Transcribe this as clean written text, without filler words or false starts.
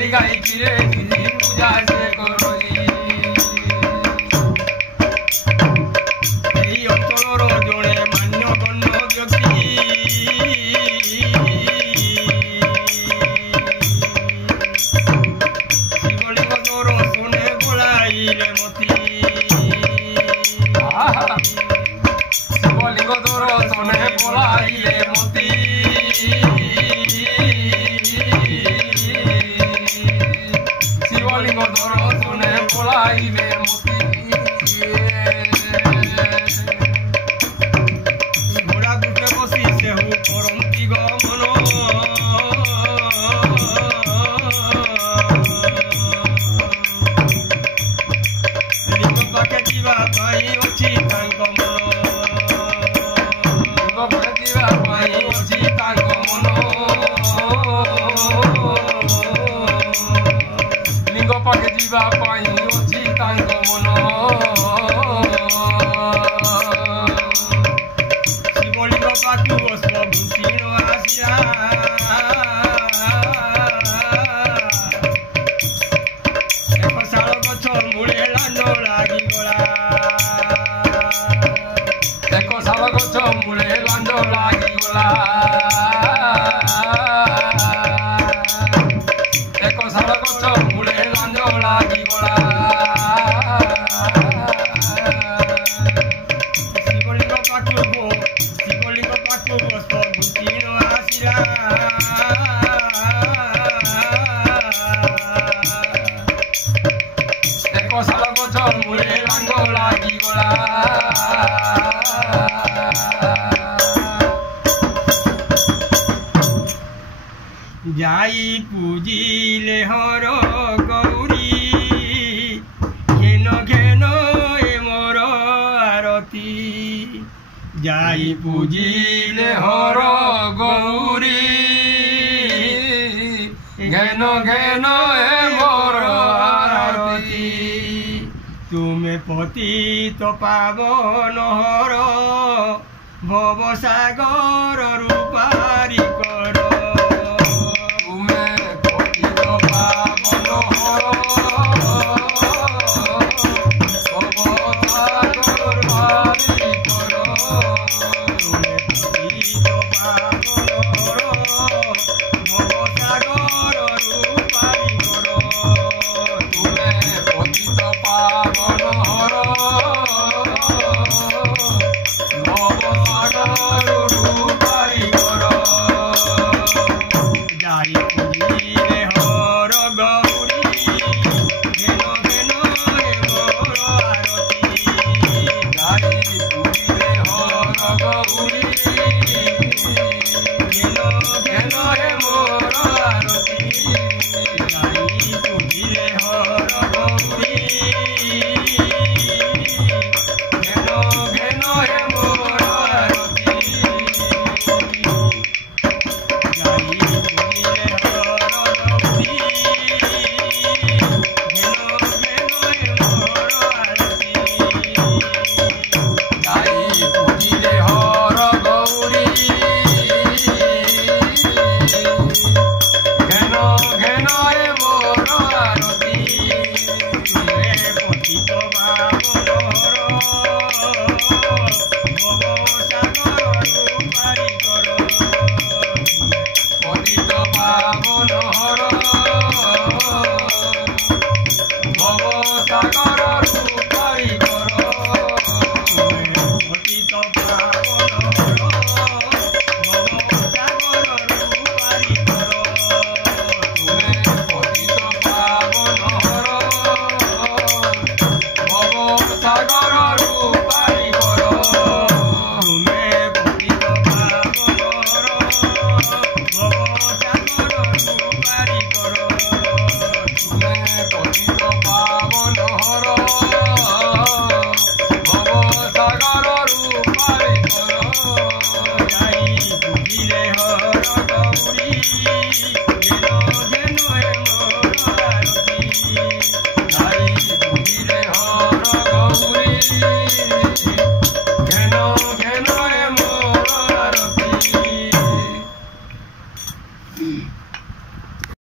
गाली गाई किरे तुझी पूजा से करोई এই অঞ্চলৰ জনে মান্য গণ্য ব্যক্তি শিৱলিঙ্গ দৰ্শনে বলাইলে মতি শিৱলিঙ্গ দৰ্শনে বলাইলে মতি শিৱলিঙ্গ দৰ্শনে বলাইলে মতি ঘোড়া দুটে বসি সেহু করন্তি গমন লিঙ্গ পাকে ଯିବା ପାଇଁ ଅଛି ତାଙ୍କ ମନ লিঙ্গ পাকে ଯିବା ପାଇଁ ଅଛି ତାଙ୍କ ମନ লিঙ্গ পাকে ଯିବା ପାଇଁ ଅଛି ତାଙ୍କ ମନ শিবলিঙ্গ পাখি বসব ভূষিণ আসিয়া এক শাল গছ মূলে লাঞ্জ লাগিগলা ଏକ ଶାଳ ଗଛ ମୂଳେ ଲାଞ୍ଜ ଲାଗିଗଲା ଏକ ଶାଳ ଗଛ ମୂଳେ ଲାଞ୍ଜ ଲାଗିଗଲା শিবলিঙ্গ পাখি বসব ভূষিণ আসিয়া ଏକ ଶାଳ ଗଛ ମୂଳେ ଲାଞ୍ଜ ଲାଗିଗଲା যাই পুজিলে হর গৌরী ঘেন ঘেন এ মোর আরতি যাই পুজিলে হর গৌরী ঘেন ঘেন এ মোর আরতি তুমি পতিত পাবন হর ভবসাগর